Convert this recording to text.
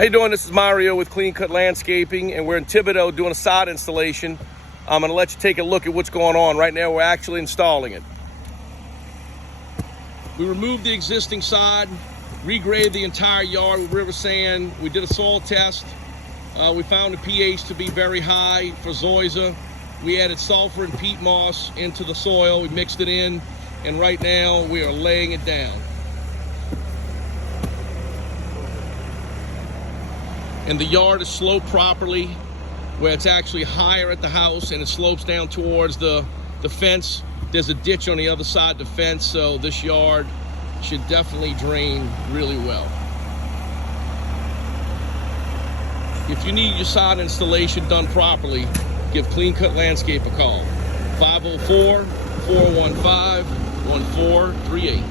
How you doing? This is Mario with Clean Cut Landscaping, and we're in Thibodaux doing a sod installation. I'm going to let you take a look at what's going on. Right now we're actually installing it. We removed the existing sod, regraded the entire yard with river sand. We did a soil test. We found the pH to be very high for Zoysia. We added sulfur and peat moss into the soil. We mixed it in, and right now we are laying it down. And the yard is sloped properly, where it's actually higher at the house and it slopes down towards the fence. There's a ditch on the other side of the fence, so this yard should definitely drain really well. If you need your sod installation done properly, give Clean Cut Landscape a call. 504-415-1438.